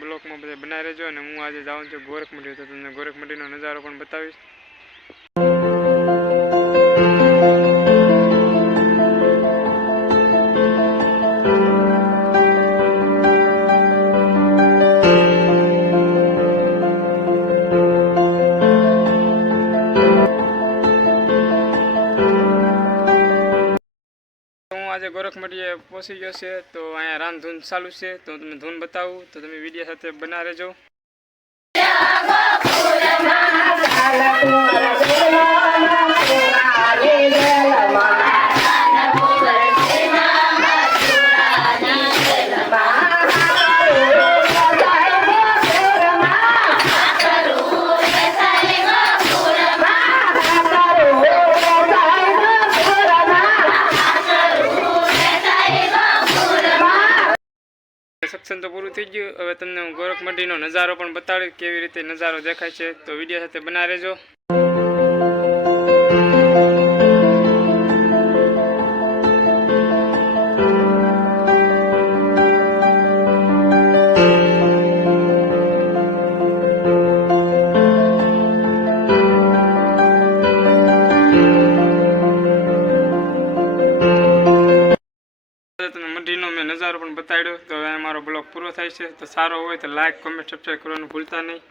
બ્લોકમાં બધા બનાવી રહેજો અને હું આજે જાઉં છું ગોરખમઢી, તો તમને ગોરખમઢીનો નજારો પણ બતાવીશ. આજે ગોરખમઢીએ પહોંચી ગયો છે, તો અહીંયા રામધૂન ચાલુ છે, તો તમને ધૂન બતાવું, તો તમે વિડીયો સાથે બના રહેજો. સક્ષમ તો પૂરું થઈ ગયું. હવે તમને હું ગોરખમઢીનો નજારો પણ બતાડું, કેવી રીતે નજારો દેખાય છે, તો વિડીયો સાથે બના રહેજો. મંદિરનો મેં નજારો પણ બતાડ્યો. તો હવે મારો બ્લોગ પૂરો થાય છે. તો સારો હોય તો લાઈક, કોમેન્ટ, સબસ્ક્રાઈબ કરવાનું ભૂલતા નહીં.